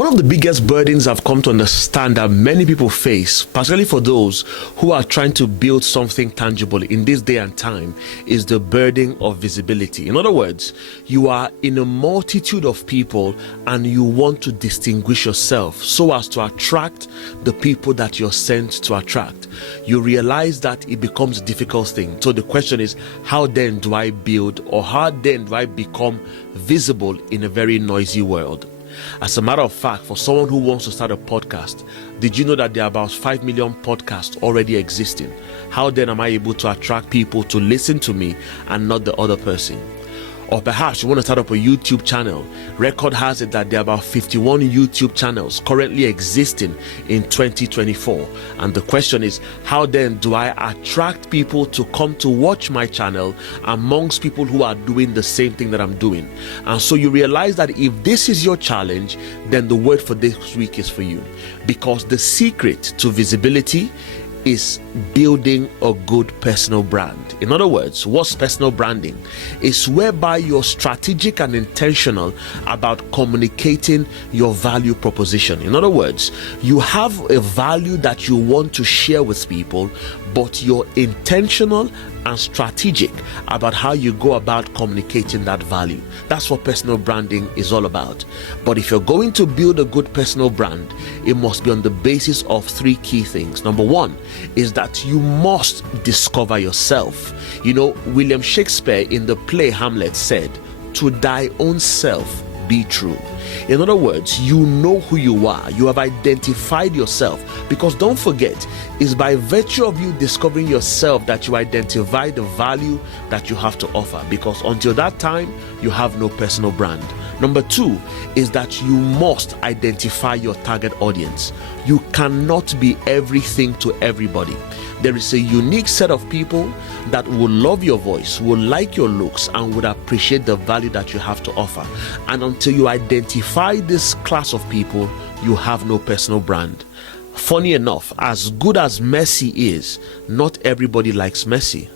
One of the biggest burdens I've come to understand that many people face, particularly for those who are trying to build something tangible in this day and time, is the burden of visibility. In other words, you are in a multitude of people and you want to distinguish yourself so as to attract the people that you're sent to attract. You realize that it becomes a difficult thing. So the question is, how then do I build, or how then do I become visible in a very noisy world? As a matter of fact, for someone who wants to start a podcast, did you know that there are about 5 million podcasts already existing? How then am I able to attract people to listen to me and not the other person? Or perhaps you want to start up a YouTube channel. Record has it that there are about 51 YouTube channels currently existing in 2024. And the question is, how then do I attract people to come to watch my channel amongst people who are doing the same thing that I'm doing? And so you realize that if this is your challenge, then the word for this week is for you. Because the secret to visibility is building a good personal brand. In other words, what's personal branding? It's whereby you're strategic and intentional about communicating your value proposition. In other words, you have a value that you want to share with people, but you're intentional and strategic about how you go about communicating that value. That's what personal branding is all about. But if you're going to build a good personal brand, it must be on the basis of 3 key things. Number 1 is that you must discover yourself. You know, William Shakespeare in the play Hamlet said, "To thy own self be true." In other words, you know who you are. You have identified yourself. Because don't forget, it's by virtue of you discovering yourself that you identify the value that you have to offer. Because until that time, you have no personal brand. Number 2 is that you must identify your target audience. You cannot be everything to everybody. There is a unique set of people that will love your voice, will like your looks, and would appreciate the value that you have to offer. And until you identify this class of people, you have no personal brand. Funny enough, as good as Messi is, not everybody likes Messi.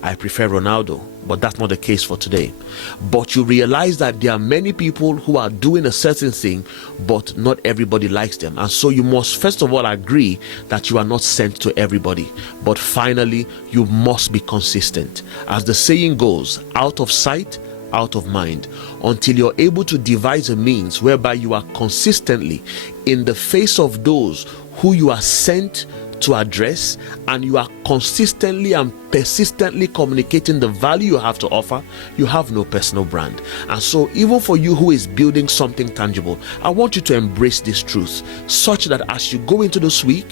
I prefer Ronaldo, but that's not the case for today. But you realize that there are many people who are doing a certain thing, but not everybody likes them. And so you must first of all agree that you are not sent to everybody. But finally, you must be consistent. As the saying goes, out of sight, out of mind, until you're able to devise a means whereby you are consistently in the face of those who you are sent to address, and you are consistently and persistently communicating the value you have to offer, you have no personal brand. And so even for you who is building something tangible, I want you to embrace this truth such that as you go into this week,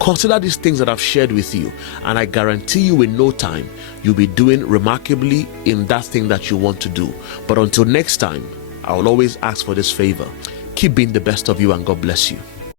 consider these things that I've shared with you, and I guarantee you in no time you'll be doing remarkably in that thing that you want to do. But until next time, I will always ask for this favor: keep being the best of you, and God bless you.